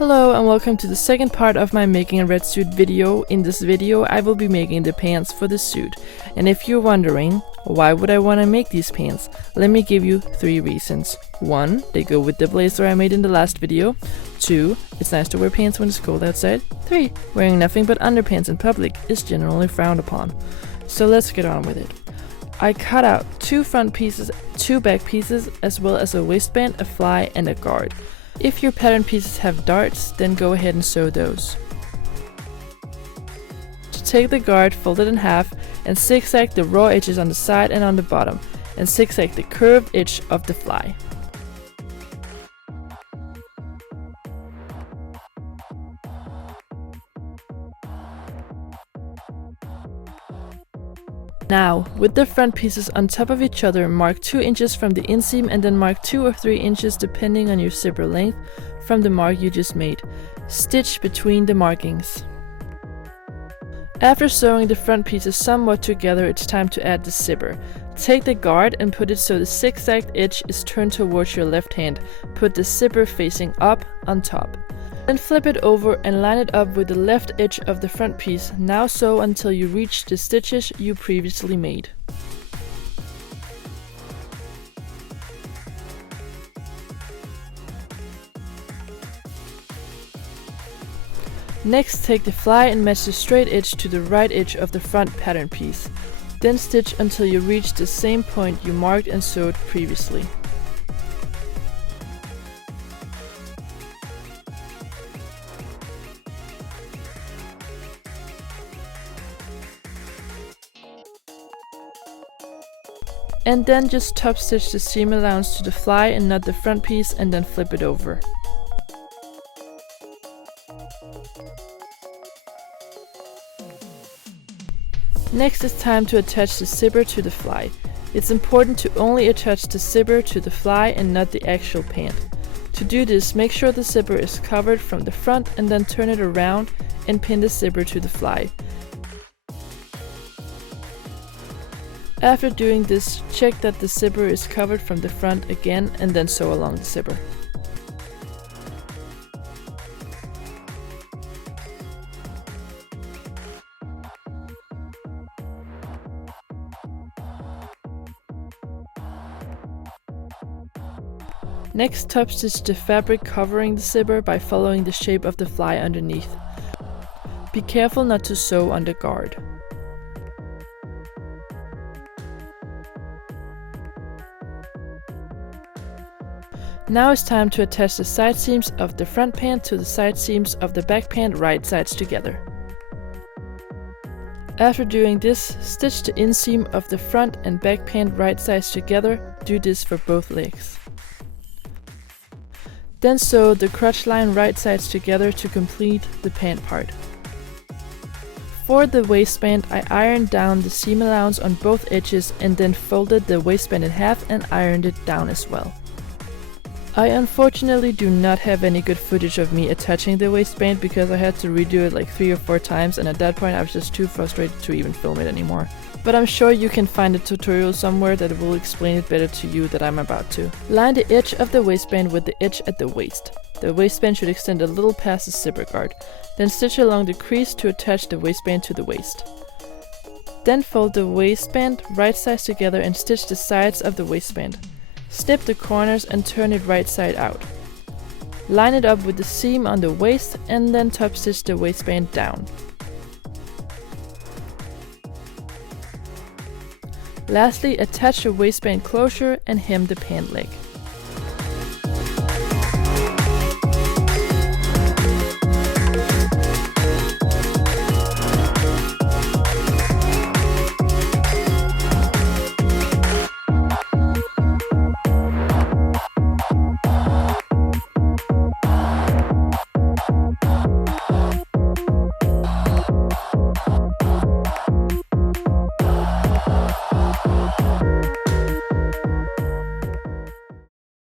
Hello and welcome to the second part of my making a red suit video. In this video I will be making the pants for the suit. And if you're wondering, why would I want to make these pants? Let me give you 3 reasons. 1. They go with the blazer I made in the last video. 2. It's nice to wear pants when it's cold outside. 3. Wearing nothing but underpants in public is generally frowned upon. So let's get on with it. I cut out 2 front pieces, 2 back pieces, as well as a waistband, a fly and a guard. If your pattern pieces have darts, then go ahead and sew those. To take the guard, fold it in half and zigzag the raw edges on the side and on the bottom, and zigzag the curved edge of the fly. Now, with the front pieces on top of each other, mark 2 inches from the inseam and then mark 2 or 3 inches depending on your zipper length from the mark you just made. Stitch between the markings. After sewing the front pieces somewhat together, it's time to add the zipper. Take the guard and put it so the zigzagged edge is turned towards your left hand. Put the zipper facing up on top. Then flip it over and line it up with the left edge of the front piece. Now sew until you reach the stitches you previously made. Next, take the fly and match the straight edge to the right edge of the front pattern piece. Then stitch until you reach the same point you marked and sewed previously. And then just top stitch the seam allowance to the fly and knot the front piece and then flip it over. Next it's time to attach the zipper to the fly. It's important to only attach the zipper to the fly and not the actual pant. To do this, make sure the zipper is covered from the front and then turn it around and pin the zipper to the fly. After doing this, check that the zipper is covered from the front again and then sew along the zipper. Next, top stitch the fabric covering the zipper by following the shape of the fly underneath. Be careful not to sew on the guard. Now it's time to attach the side seams of the front pant to the side seams of the back pant right sides together. After doing this, stitch the inseam of the front and back pant right sides together. Do this for both legs. Then sew the crotch line right sides together to complete the pant part. For the waistband, I ironed down the seam allowance on both edges and then folded the waistband in half and ironed it down as well. I unfortunately do not have any good footage of me attaching the waistband because I had to redo it like 3 or 4 times, and at that point I was just too frustrated to even film it anymore. But I'm sure you can find a tutorial somewhere that will explain it better to you than I'm about to. Line the edge of the waistband with the edge at the waist. The waistband should extend a little past the zipper guard. Then stitch along the crease to attach the waistband to the waist. Then fold the waistband right sides together and stitch the sides of the waistband. Snip the corners and turn it right side out. Line it up with the seam on the waist and then top stitch the waistband down. Lastly, attach the waistband closure and hem the pant leg.